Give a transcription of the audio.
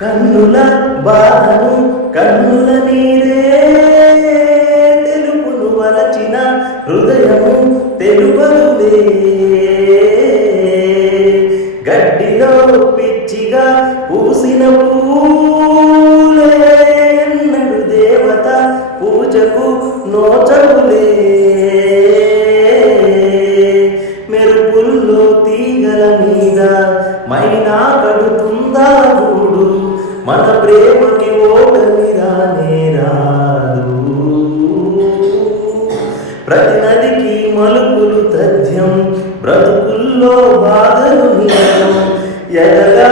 కన్నుల బాధను కన్నుల నీరే తెలుపును వలచిన హృదయము తెలుపరులే. గడ్డిలో పిచ్చిగా పూసిన పూలే ఎన్నడు దేవత పూజకు నోచవులే. మెరుపుల్లో తీగల మీద మైనా కడుతుందా గూడు, మన ప్రేమకి ఓటమి రానే రాదు. ప్రతి నదికి మలుపులు తథ్యం, బ్రతుకుల్లో బాధలు నిజం. ఎడగా